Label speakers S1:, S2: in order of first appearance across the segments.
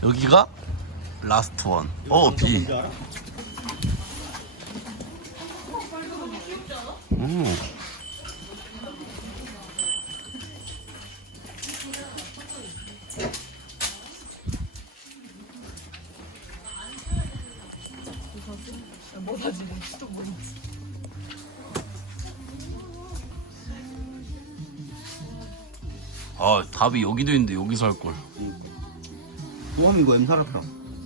S1: 여기가 라스트 원. B. 아, 답이 여기도 있는데 여기서 할 걸.
S2: 뭐 이거 M 살았다.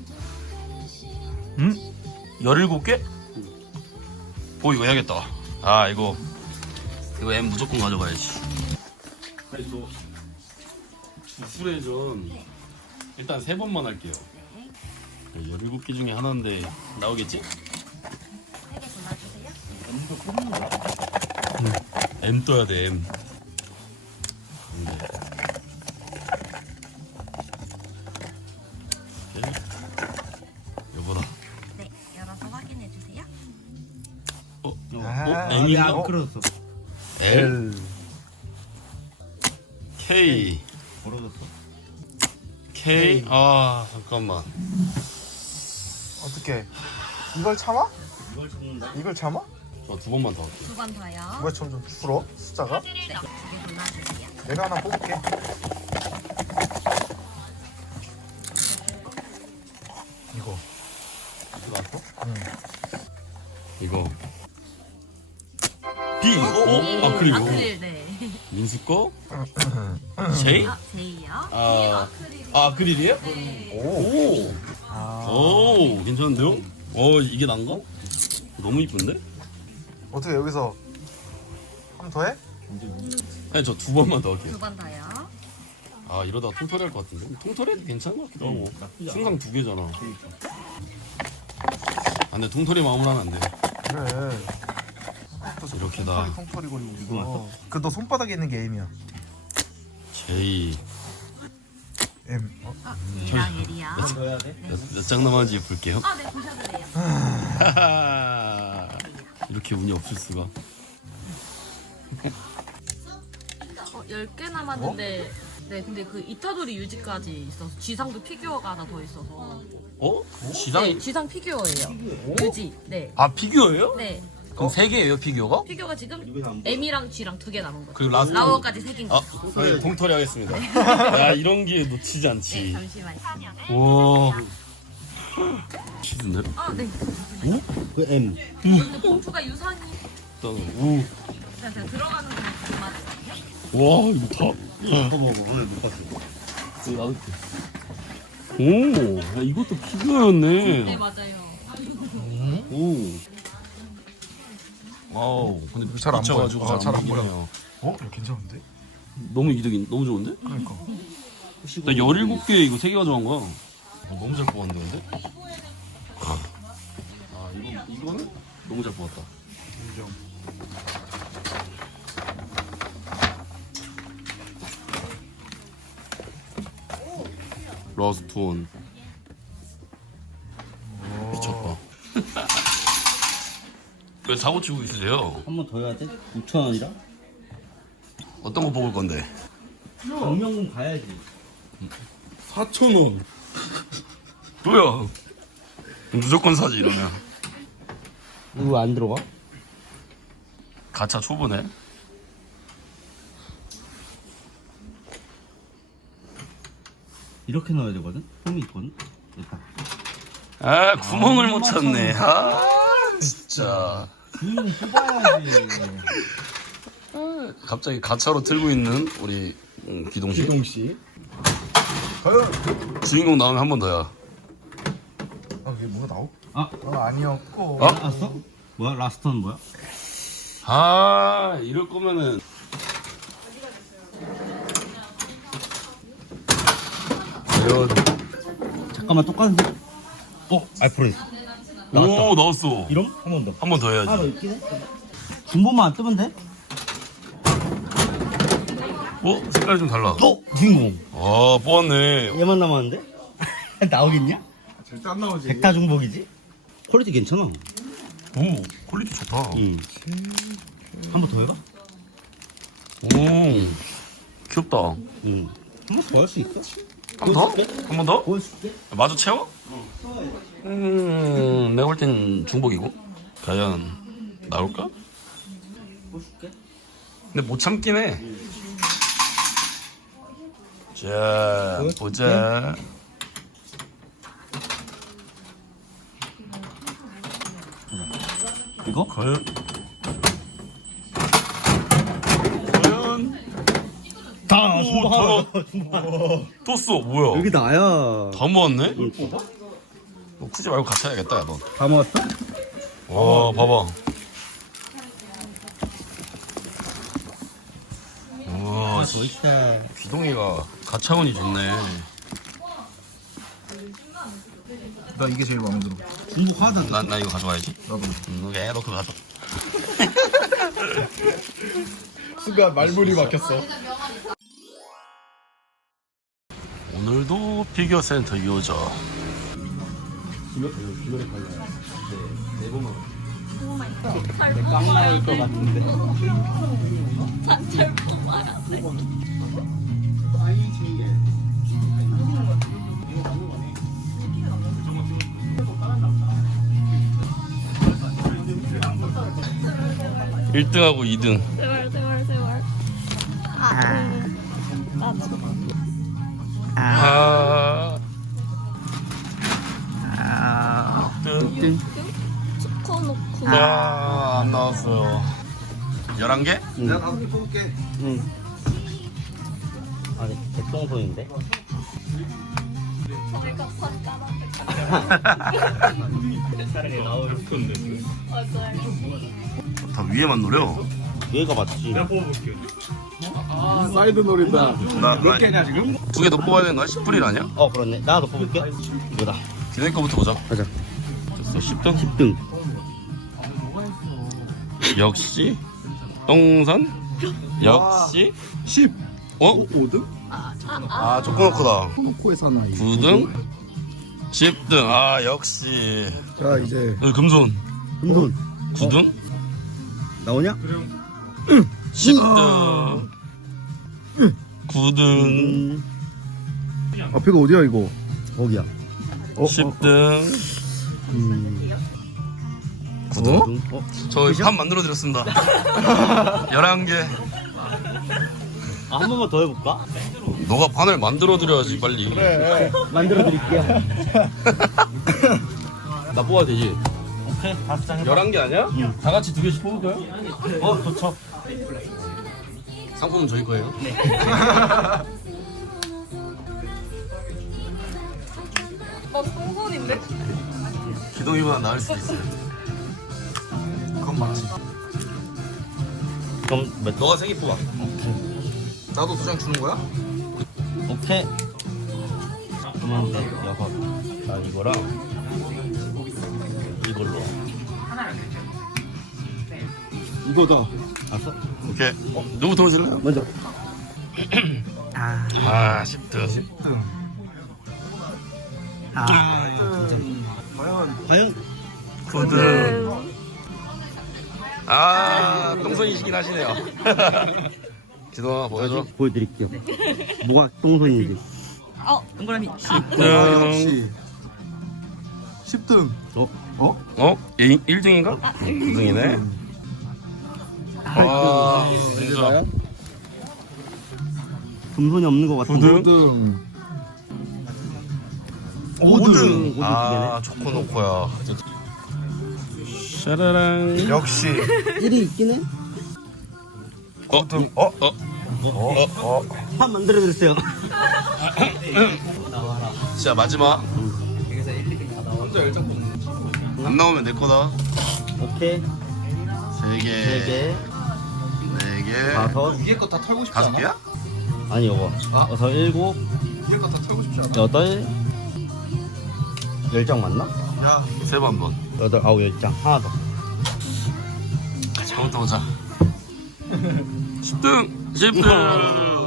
S1: 응? 17개? 이거 해야겠다. 아, 이거 M 무조건 가져가야지. 그래서 주술회전 일단 3번만 할게요. 17개 중에 하나인데 나오겠지?
S3: 3개 골라주세요.
S1: M 떠야 돼, M. 여보다.
S3: 네, 열어서 확인해주세요.
S1: M인가?
S2: 안 끌어졌어.
S1: L K
S2: 벌어졌어.
S1: K. 아, 잠깐만.
S4: 어떻게? 이걸 참아?
S2: 이걸 잡는다.
S4: 이걸 참아?
S1: 저 2번만 더 할게요.
S3: 2번 더요.
S4: 왜 점점 줄어? 숫자가?
S3: 네, 2개 골라주세요.
S4: 내가 하나 뽑을게. 이거.
S1: 이거 나왔어?
S4: 응.
S1: 이거 B. 아크릴.
S3: 아크릴, 네.
S1: 민수 거? J?
S3: J요.
S1: 아크릴이에요?
S4: 오.
S1: 오, 괜찮은데요? 이게 난가? 너무 이쁜데?
S4: 어떻게 여기서 한 번 더 해?
S1: 아니, 저 2번만 더 할게요.
S3: 2번 더요.
S1: 아, 이러다가 통털이 할 것 같은데? 통털해도 괜찮은 것 같기도 하고. 승강 2개잖아. 아, 근데 통털이 마음을 하면 안 돼.
S4: 그래.
S1: 이렇게다.
S4: 텅텅거리고 이거. 그 너 손바닥에 있는 게 M이야.
S1: J.
S4: M.
S3: B랑 L이요.
S2: 더 해야 돼?
S1: 몇 장 남았는지 볼게요.
S3: 네, 보셔도 돼요.
S1: 이렇게 운이 없을 수가.
S5: 10개 남았는데 네 근데 그 이타도리 유지까지 있어서 지상도 피규어가 하나 더 있어서
S1: 지상이?
S5: 네 지상 피규어예요. 유지 네.
S1: 아, 피규어예요?
S5: 네
S1: 그럼 3개예요, 피규어가?
S5: 피규어가 지금 M이랑 G랑 2개 남은 거죠.
S1: 그리고 라스트.
S5: 라워까지 3개인
S1: 아,
S5: 거죠.
S1: 저희 동털이 하겠습니다. 야, 이런 게 놓치지
S3: 네,
S1: 않지.
S3: 잠시만요.
S1: 와. 치즈인데?
S5: 네.
S2: 그 M.
S5: 근데 봉투가 유산이
S1: 일단, 오.
S5: 제가 들어가는 거 맞아요.
S1: 와, 이거 다.
S2: 이거 먹어. 오늘 못 봤어.
S1: 이거 나도 오, 야, 이것도 피규어였네.
S5: 네 맞아요.
S1: 오. 와우, 근데
S4: 잘안 보여.
S1: 미쳐가지고
S4: 잘
S1: 잘안
S4: 안 보여.
S1: 보이네요.
S4: 어? 이거 괜찮은데?
S1: 너무 이득이 너무 좋은데?
S4: 그러니까.
S1: 나 17개 이거 3개 가져간 거야. 너무 잘 뽑았는데 근데? 아, 이거는 너무 잘 뽑았다.
S4: 인정.
S1: 러스트 온. 미쳤다. 왜 사고 치고 있으세요?
S2: 한 번 더 해야 돼? 6,000원이라?
S1: 어떤 거 뽑을 건데?
S2: 정명군 가야지.
S1: 4,000원. 뭐야? 무조건 사지 이러면.
S2: 이거 안 들어가?
S1: 가차 초보네.
S2: 이렇게 넣어야 되거든? 홈이 있거든? 됐다.
S1: 아, 구멍을 못 찾네. 아, 진짜.
S2: 뽑아야지.
S1: 갑자기 가차로 들고 있는 우리 기동 씨.
S2: 기동씨.
S1: 주인공 나오면 한 번 더야.
S4: 아, 이게 뭐가 나오?
S2: 아.
S4: 아니었고.
S2: 나왔어? 뭐야? 라스트는 뭐야?
S1: 아, 이럴 거면은. 과연.
S2: 잠깐만 똑같은데? 알프레스.
S1: 오, 나왔어.
S2: 이럼? 한 번 더.
S1: 한 번 더 해야지.
S2: 하나 있긴 해? 중복만 안 뜨면 돼?
S1: 색깔이 좀 달라.
S2: 주인공.
S1: 아, 뽑았네.
S2: 얘만 남았는데? 나오겠냐?
S4: 절대 안 나오지.
S2: 백타 중복이지? 퀄리티 괜찮아.
S1: 오, 퀄리티 좋다.
S2: 한 번 더 해봐?
S1: 오, 귀엽다.
S2: 한 번 더 할 수 있어?
S1: 한 번 더? 한 번 더?
S2: 보여줄게.
S1: 마주 채워? 내가 볼 땐 중복이고. 과연 나올까?
S2: 보여줄게.
S1: 근데 못 참긴 해. 자, 보자.
S2: 이거?
S1: 과연?
S2: 다
S1: 또 써, 뭐야?
S2: 여기 나야.
S1: 다 모았네? 뭐 굳이 말고 같이 해야겠다, 야, 너.
S2: 다 모았어?
S1: 와, 봐봐. 우와,
S2: 멋있다.
S1: 귀동이가 가차원이 좋네.
S4: 나 이게 제일 마음에 들어.
S2: 중복 하나도
S1: 나 이거 가져와야지.
S4: 나도.
S1: 오케이, 너 그거 가져.
S4: 순간 말문이 막혔어.
S1: 오늘도 피겨 센터 유저.
S2: 깡 나올 것 같은데.
S3: 잘 뽑아야 돼.
S1: 1등하고 2등.
S3: 제발.
S1: 아. 1등.
S3: 넣고.
S1: 아, 안 나왔어요. 11개?
S4: 내가 다섯 개 뽑을게.
S2: 응. 아니, 대똥손인데?
S1: 다 위에만 노려.
S2: 얘가 맞지.
S4: 사이드 놀이다.
S1: 몇 개냐, 지금? 2개 더 뽑아야 되는 거야? 10분일 아니야?
S2: 어, 그렇네. 나도 뽑을게. 이거다.
S1: 기내 거부터 보자.
S2: 가자.
S1: 됐어, 10등.
S2: 10등.
S1: 역시. 똥선. 역시.
S4: 10.
S1: 어?
S4: 5등?
S1: 아, 조그놓고다.
S4: 코노코의 사나이.
S1: 9등. 10등. 아, 역시.
S4: 자, 이제.
S1: 여기 금손.
S2: 금손.
S1: 9등.
S2: 나오냐?
S1: 10등. 9등.
S4: 앞에가 어디야, 이거?
S2: 거기야.
S1: 10등.
S2: 9등?
S1: 저 판 만들어드렸습니다. 11개.
S2: 아, 한 번만 더 해볼까?
S1: 너가 판을 만들어드려야지, 빨리.
S2: 만들어드릴게요.
S1: 나 뽑아야 되지.
S2: 오케이, 5장
S1: 11개 아니야? 다 같이 2개씩 뽑을까요?
S2: 좋죠.
S1: 상품은 저희 거예요.
S5: 나 똥손인데?
S1: 기동이보다 나을 수도 있어요.
S4: 그건 맞지.
S2: 그럼 몇
S1: 너가 3개 뽑아.
S4: 나도 2장 주는 거야?
S2: 오케이. 그러면 네, 6. 자, 이거랑 이걸로.
S4: 이거다.
S2: 알았어?
S1: 오케이. 누구부터 오실래요?
S2: 먼저.
S1: 아, 10등.
S2: 과연?
S1: 9등. 아, 똥손이시긴 하시네요. 기동아, 보여줘.
S2: 보여드릴게요. 뭐가 똥손인지.
S5: 동그라미.
S1: 10등.
S4: 10등.
S1: 어? 1등인가? 9등이네. 아, 진짜.
S2: 금손이 없는 것 같은데.
S4: 9등.
S2: 5등.
S1: 아, 초코노코야. 샤라랑.
S4: 역시.
S2: 1이 있긴 해. 판 만들어드렸어요.
S1: 자, 마지막. 안 나오면 내 거다.
S2: 오케이.
S1: 3개.
S2: 3개.
S1: 4개.
S2: 5.
S4: 위에 거 다 털고 싶지 않아?
S1: 5개야?
S2: 아니, 요거. 7.
S4: 위에 거 다 털고 싶지 않아?
S2: 8. 10장 맞나?
S4: 야,
S1: 3번 한 번.
S2: 8, 9, 10장. 하나 더.
S1: 저부터 보자. 10등. 10등.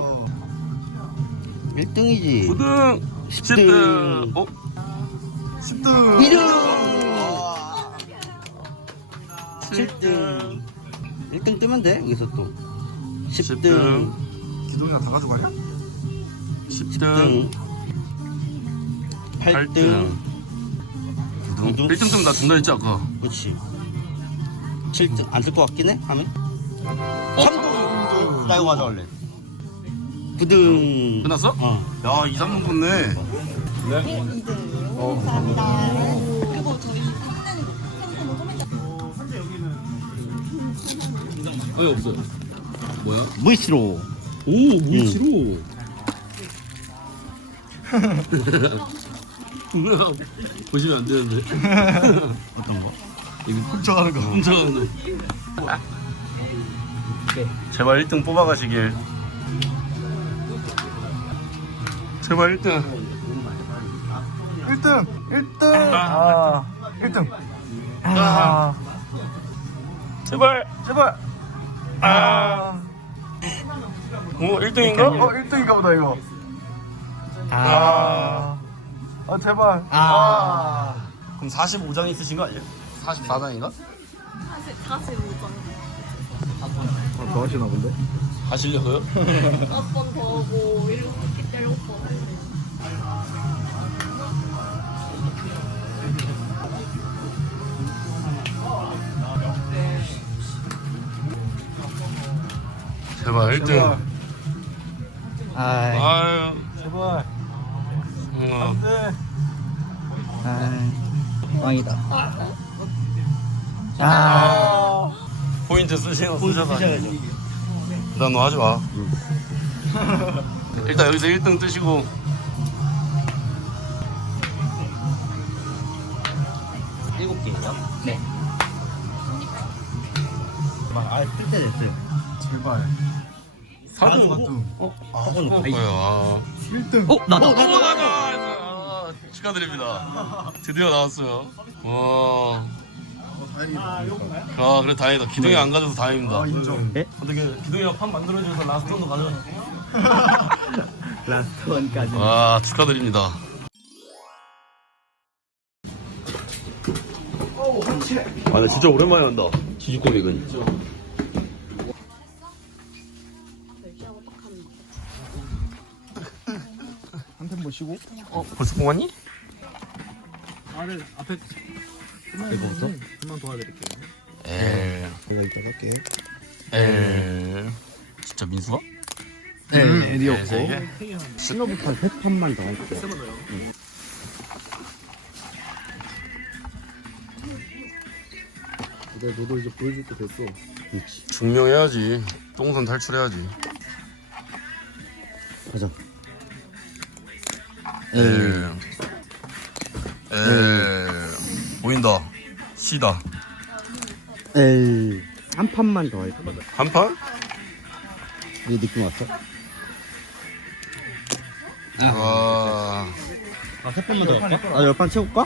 S2: 1등이지.
S1: 9등. 10등.
S4: 10등.
S2: 7등. 1등 뜨면 돼. 여기서 또. 10등.
S1: 10등.
S4: 기동이나 다 가져가냐?
S1: 10등.
S2: 8등. 9등.
S1: 1등 뜨면 나 준다 했지 아까.
S2: 그렇지. 7등 안 쓸 것 같긴 해 하면. 3등. 나 이거 가져갈래. 9등.
S1: 끝났어?
S2: 어.
S1: 야 2, 3등 붙네.
S3: 그리고 저희
S1: 왜 없어? 뭐야?
S2: 무이치로.
S1: 오 무이치로. 보시면 안 되는데.
S2: 어떤 거?
S1: 이거 훔쳐가는 거. 훔쳐가는 거. 제발 1등 뽑아가시길. 제발 1등.
S4: 1등 1등 아 1등 아
S1: 제발.
S4: 제발 아
S1: 오 1등인가?
S4: 1등인가 보다 이거 아 제발
S2: 아.
S1: 그럼 45장 있으신 거 아니에요? 44장인가?
S3: 다시 오자.
S4: 더 하시나 본데?
S1: 하시려고요?
S3: 몇 번 더 하고 7개 때렸어.
S1: 제발 1등.
S2: 아이.
S1: 아유.
S4: 제발
S1: 어.
S4: 안돼
S2: 아이. 왕이다.
S1: 포인트 쓰셔서
S2: 쓰셔야죠.
S1: 일단 너 하지 마. 일단 여기서 1등 뜨시고.
S2: 일곱 개예요? 네. 뜰때 됐어요.
S4: 제발
S1: 4등.
S2: 사번
S1: 거예요.
S4: 1등
S1: 나다. 축하드립니다. 드디어 나왔어요. 와. 아 그래 다행이다. 기둥이 안 가져서 다행입니다.
S4: 인정
S1: 어떻게 기둥이가 판 만들어줘서 라스트도 가져.
S2: 라스트 원까지.
S1: 와 축하드립니다. 아, 나 진짜 오랜만에 한다. 지주꼬믹은.
S4: 한템 보시고
S1: 벌써 뽑았니?
S4: 앞에
S2: 이거부터?
S4: 한번 도와드릴게요
S1: 에이.
S4: 제가 이따 갈게
S1: 에이. 진짜 민수가?
S4: 네 에디였고
S2: 신호부터 3판만 더 할게요.
S4: 근데 너도 이제 보여줄 때 됐어
S2: 그렇지.
S1: 증명해야지. 똥선 탈출해야지.
S2: 가자.
S1: 에이. 에이. 보인다. C다.
S2: 에이. 한 판만 더 할게.
S1: 한 판?
S2: 이 느낌 왔어?
S1: 와.
S2: 세 판만 더 할까? 아, 10판 채울까?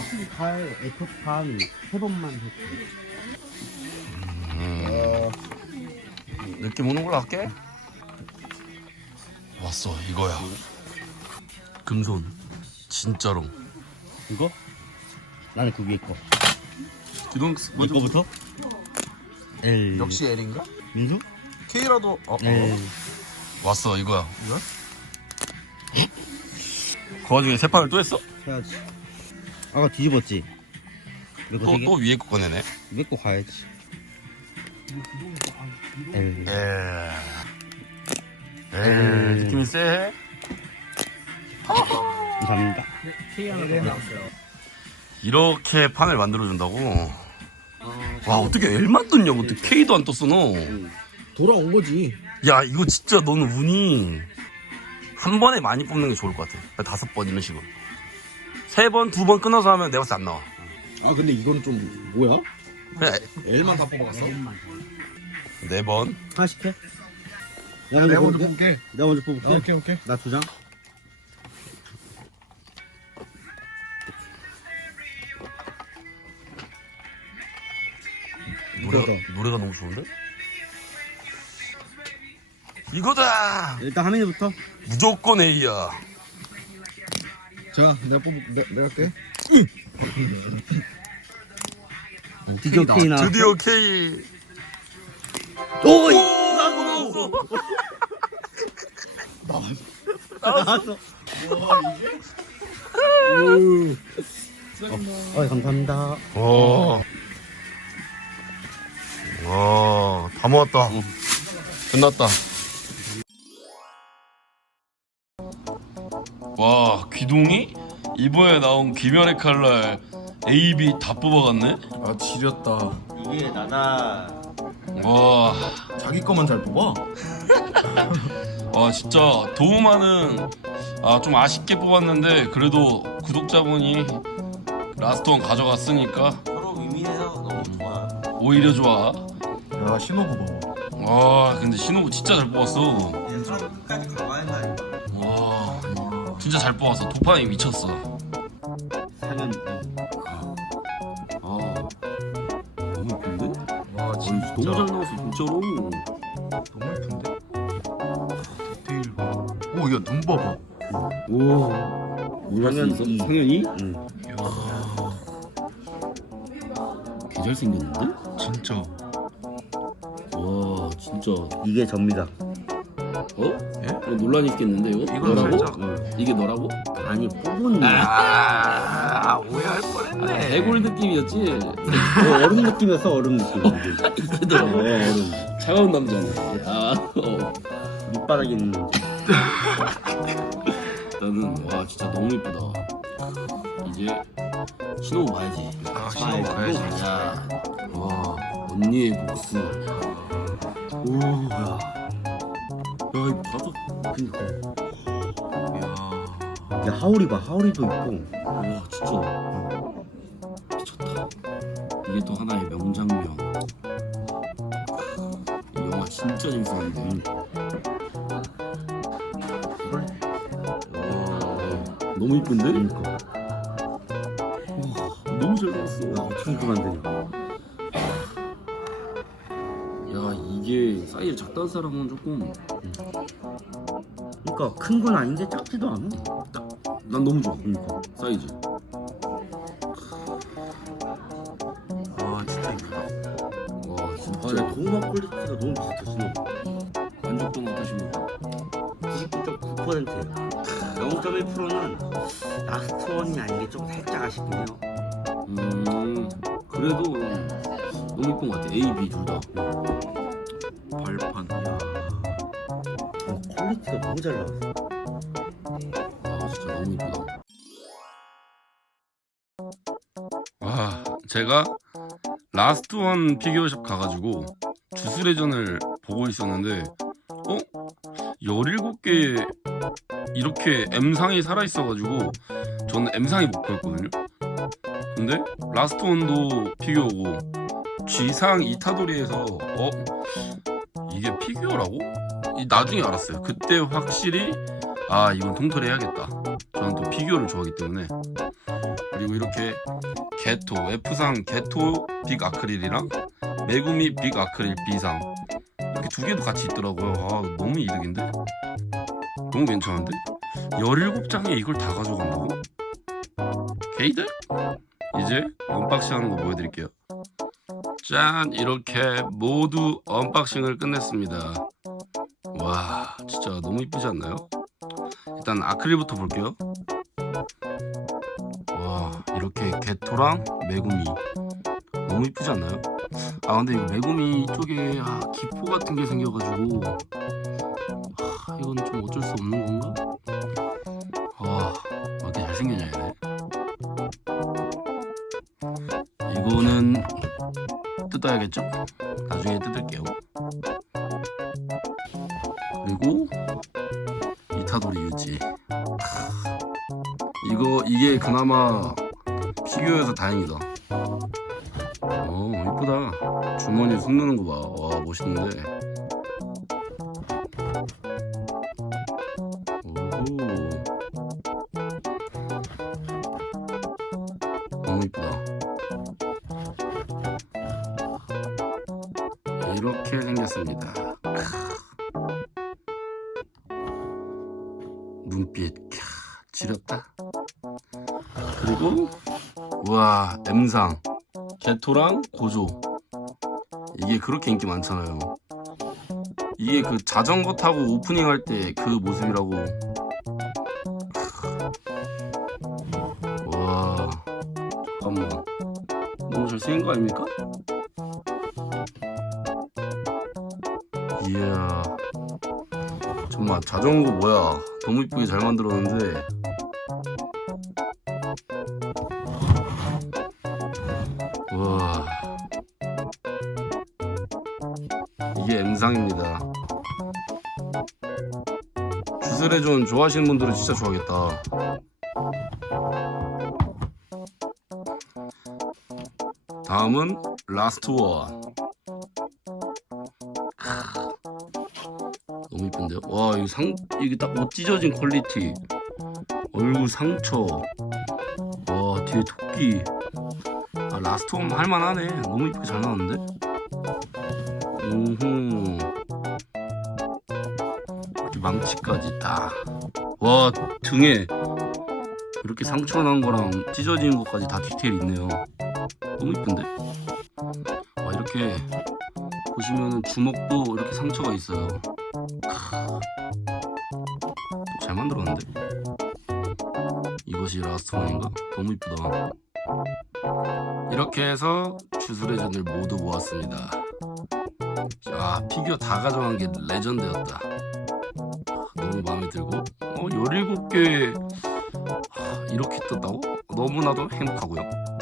S2: F판 3번만 할게.
S1: 느낌 오는 걸로 할게. 왔어, 이거야. 금손. 진짜로.
S2: 이거? 나는 그 위에 거.
S1: 기동
S2: 이거부터? L.
S1: 역시 L인가?
S2: 민수?
S1: K라도
S2: L.
S1: 왔어, 이거야. 이거? 그 와중에 세 판을 또 했어?
S2: 해야지. 아까 뒤집었지? 이거
S1: 또,
S2: 세 개?
S1: 또 위에 거 꺼내네.
S2: 위에 거 가야지. L.
S1: 에이, 느낌이 쎄해?
S2: 감사합니다.
S1: 이렇게 판을 만들어준다고? 와, 어떻게 L만 떴냐고. 어떻게 K도 안 떴어, 너.
S4: 돌아온 거지
S1: 야, 이거 진짜 너는 운이 한 번에 많이 뽑는 게 좋을 것 같아. 5번 이런 식으로. 3번, 2번 끊어서 하면 내가 봤을 때 안 나와.
S4: 아 근데 이거는 좀 뭐야?
S1: 그래,
S4: L만 다 뽑아갔어?
S1: 4번.
S2: 하나씩 해. 내가
S4: 내가
S2: 먼저
S4: 먼저
S2: 뽑을게.
S4: 뽑을게
S2: 내가 먼저 뽑을게.
S4: 오케이
S2: 나 2장.
S1: 노래가 너무 좋은데? 이거다!
S2: 일단 하민이부터.
S1: 무조건 A야.
S4: 자 내가 할게
S2: 드디어 K 나왔어.
S1: 드디어 K.
S2: 오!
S1: 나왔어.
S2: 나왔어. 감사합니다.
S1: 와, 다 모았다. 끝났다. 와, 귀동이 이번에 나온 귀멸의 칼날 A, B 다 뽑아갔네?
S4: 아 지렸다.
S2: 이게 나다.
S1: 와,
S4: 자기 거만 잘 뽑아.
S1: 와 진짜 도우마는 좀 아쉽게 뽑았는데 그래도 구독자분이 라스트 원 가져갔으니까
S2: 서로 의미해서 너무 좋아.
S1: 오히려 좋아.
S4: 야 신호부 봐봐.
S1: 와 근데 신호부 진짜 잘 뽑았어.
S2: 서로 끝까지 가만히 살.
S1: 와 진짜 잘 뽑았어. 도파이 미쳤어.
S2: 상현.
S1: 너무 예쁜데?
S4: 와 진짜
S1: 너무 잘 나왔어 진짜로.
S4: 너무 예쁜데. 디테일 봐. 오야 눈 봐봐.
S1: 우와
S2: 상현 이.
S1: 상현이?
S2: 응.
S1: 개 잘생겼는데?
S4: 진짜.
S1: 와 진짜
S2: 이게 접니다.
S1: 이거 논란이 있겠는데 이거?
S4: 이건
S1: 너라고?
S4: 살짝.
S1: 이게 너라고?
S2: 아니 뽑은.
S4: 오해할 뻔했네.
S1: 해골 느낌이었지?
S2: 얼음 느낌이었어 얼음 느낌.
S1: 이게 너라고?
S2: 얼음.
S1: 차가운 남자네.
S2: 밑바닥에 있는.
S1: 나는 와 진짜 너무 이쁘다. 이제 신호부 봐야지.
S4: 아 신호부 가야지.
S1: 야, 와 언니의 복수. 오, 야, 이거 봐도.
S2: 그니까.
S1: 야,
S2: 야 하울이 봐 하울이도 있고.
S1: 와 진짜 미쳤다. 이게 또 하나의 명장면. 이 영화 진짜 재밌었는데. 너무 이쁜데?
S2: 그니까.
S1: 너무 잘 나왔어.
S2: 어떻게 이렇게 만드냐.
S1: 야 이게 사이즈 작다는 사람은 조금
S2: 그러니까 큰 건 아닌데 작지도 않아.
S1: 난 너무 좋아.
S2: 그러니까.
S1: 사이즈.
S4: 와 진짜 이쁘다.
S1: 와
S2: 아,
S1: 진짜
S2: 야, 도마 퀄리티가 너무 비슷해 신호.
S1: 만족도는 어떠십니까?
S2: 99.9%예요. 0.1%는 라스트 원이 아닌 게 좀 살짝 아쉽긴 해요.
S1: 그래도 너무 이쁜 것 같아. A, B 둘 다.
S4: 발판. 야.
S2: 퀄리티가 너무 잘 나왔어.
S1: 아 진짜 너무 이쁘다. 와 제가 라스트 원 피규어샵 가가지고 주술회전을 보고 있었는데 17개 이렇게 M상이 살아있어가지고 저는 M상이 목표였거든요. 근데 라스트 원도 피규어고 G상 이타도리에서 이게 피규어라고? 나중에 알았어요. 그때 확실히 이건 통털해야겠다. 저는 또 피규어를 좋아하기 때문에. 그리고 이렇게 게토 F상 게토 빅 아크릴이랑 메구미 빅 아크릴 B상 이렇게 두 개도 같이 있더라고요. 너무 이득인데? 너무 괜찮은데? 17장에 이걸 다 가져간다고? 게이드? 이제 언박싱 하는 거 보여드릴게요. 짠! 이렇게 모두 언박싱을 끝냈습니다. 와 진짜 너무 이쁘지 않나요? 일단 아크릴부터 볼게요. 와 이렇게 게토랑 메구미 너무 이쁘지 않나요? 근데 이거 메구미 쪽에 기포 같은 게 생겨가지고 이건 좀 어쩔 수 없는 건가? 왜 이렇게 잘생겼냐 얘네. 이거는 뜯어야겠죠? 나중에 뜯을게요. 그리고 이타도리 유지. 이게 그나마 피규어여서 다행이다. 이쁘다. 주머니에 손 넣는 거 봐. 와 멋있는데. 오호. 너무 이쁘다. 이렇게 생겼습니다. 눈빛 지렸다. 그리고 우와 M상 게토랑 고조. 이게 그렇게 인기 많잖아요. 이게 그 자전거 타고 오프닝 할 때 그 모습이라고. 잠깐만. 너무 잘생긴 거 아닙니까? 이야. 정말 자전거 뭐야. 너무 이쁘게 잘 만들었는데. 와. 이게 M상입니다. 주스레존 좋아하시는 분들은 진짜 좋아하겠다. 다음은 라스트 원. 너무 이쁜데요? 와, 이게 딱 옷 찢어진 퀄리티. 얼굴 상처. 와, 뒤에 토끼. 아, 라스트 원 할만하네. 너무 이쁘게 잘 나왔는데? 오호. 이렇게 망치까지 딱. 와, 등에 이렇게 상처 난 거랑 찢어진 것까지 다 디테일 있네요. 너무 이쁜데? 와, 이렇게 보시면은 주먹도 이렇게 상처가 있어요. 잘 만들었는데? 이것이 라스트 원인가? 너무 이쁘다. 이렇게 해서 주스레전을 모두 모았습니다. 아, 피규어 다 가져간 게 레전드였다. 너무 마음에 들고 17개 이렇게 떴다고? 너무나도 행복하고요.